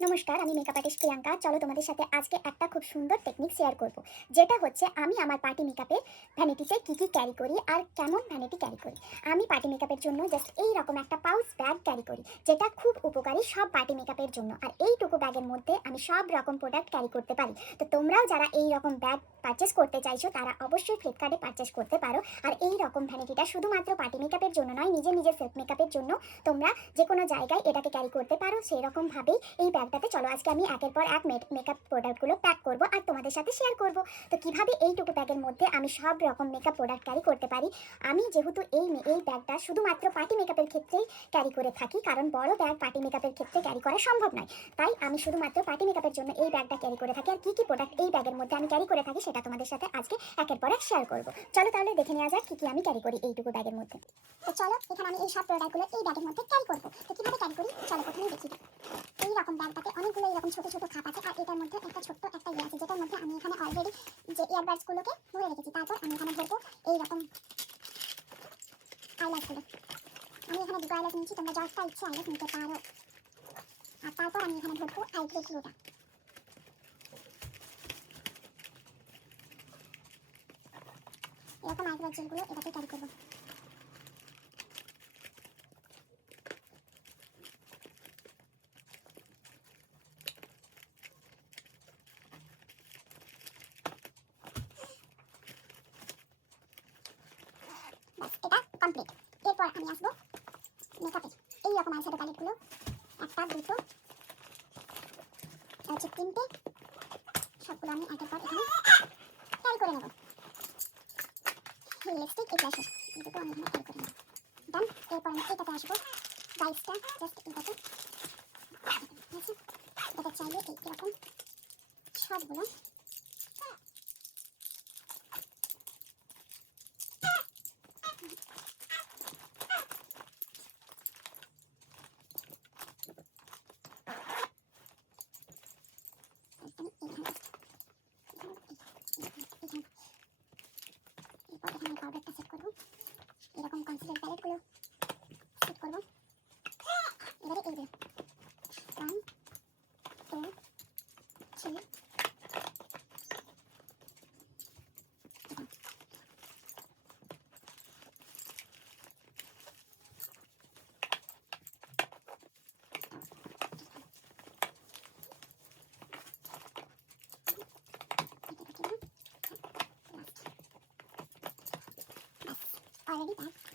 নমস্কার, আমি makeup artist Priyanka. চলো তোমাদের সাথে আজকে একটা খুব সুন্দর টেকনিক শেয়ার করব, যেটা হচ্ছে আমি আমার পার্টি মেকআপের ভ্যানিটিতে কী কী ক্যারি করি আর কেমন ভ্যানিটি ক্যারি করি। আমি পার্টি মেকআপের জন্য জাস্ট এই রকম একটা পাউচ ব্যাগ ক্যারি করি, যেটা খুব উপকারী সব পার্টি মেকআপের জন্য। আর এইটুকু ব্যাগের মধ্যে আমি সব রকম প্রোডাক্ট ক্যারি করতে পারি। তো তোমরাও যারা এই রকম ব্যাগ পারচেস করতে চাইছো, তারা অবশ্যই ফ্লিপকার্টে পারচেস করতে পারো। আর এই রকম ভ্যানিটিটা শুধুমাত্র পার্টি মেকআপের জন্য নয়, নিজের সেলফ মেকআপের জন্য তোমরা যে কোনো জায়গায় এটাকে ক্যারি করতে পারো। সেই রকমভাবেই এই ব্যাগটাতে চলো আজকে আমি একের পর এক মেকআপ প্রোডাক্টগুলো প্যাক করব আর তোমাদের সাথে শেয়ার করব। তো কিভাবে এইটুকু ব্যাগের মধ্যে আমি সব রকম মেকআপ প্রোডাক্ট ক্যারি করতে পারি। আমি যেহেতু এই ব্যাগটা শুধুমাত্র পার্টি মেকআপের ক্ষেত্রেই ক্যারি করে থাকি, কারণ বড় ব্যাগ পার্টি মেকআপের ক্ষেত্রে ক্যারি করা সম্ভব নয়। তাই আমি শুধুমাত্র পার্টি মেকআপের জন্য এই ব্যাগটা ক্যারি করে থাকি। আর কী কী প্রোডাক্ট এই ব্যাগের মধ্যে আমি ক্যারি করে থাকি সেটা তোমাদের সাথে আজকে একের পর এক শেয়ার করব। চলো তাহলে দেখে নেওয়া যাক কী কী আমি ক্যারি করি এইটুকু ব্যাগের মধ্যে। তো চলো এখানে আমি এই সব প্রোডাক্টগুলো এই ব্যাগের মধ্যে ক্যারি করবো। তো কীভাবে ক্যারি করি চলো প্রথমেই দেখি। এই রকম ব্যাগটাতে অনেকগুলো এরকম ছোট ছোট খাপ আছে, আর এটার মধ্যে একটা ছোট্ট একটা ইয়ে আছে, যেটার মধ্যে আমি এখানে অলরেডি যে ইয়ারবাডসগুলোকে ভরে রেখেছি। তারপর আমি এখানে ধরবো এইরকম আইল্যাশগুলো। আমি এখানে দুটো আইল্যাশ নিচ্ছি, তোমরা যতটা ইচ্ছে আইল্যাশ নিতে পারো। আর তারপর আমি এখানে ধরবো আইব্রো গ্লুটা। এরকম আইব্রো জেলগুলো এটাতে ক্যারি করবো। বাস এটা কমপ্লিট। এরপর আমি আসবো মেকআপে। এইরকম আইশ্যাডো প্যালেটগুলো একটা দুটো হচ্ছে তিনটে, সবগুলো আমি একের পর এখানে ক্যারি করে নেব। লিপস্টিক এই ব্লাশের এই দুটো আমি এখানে ক্যারি করে নেব। ডান। এরপর আমি এটাতে আসবো, ব্রাইটসটা জাস্ট এটাতে এটা চাইলে এইরকম সবগুলো পাউডারটা সেট করবো। এরকম কনসিলার প্যালেটগুলো সেট করবো। এবারে এইগুলো 1 2 3 অলরেডি প্যাক।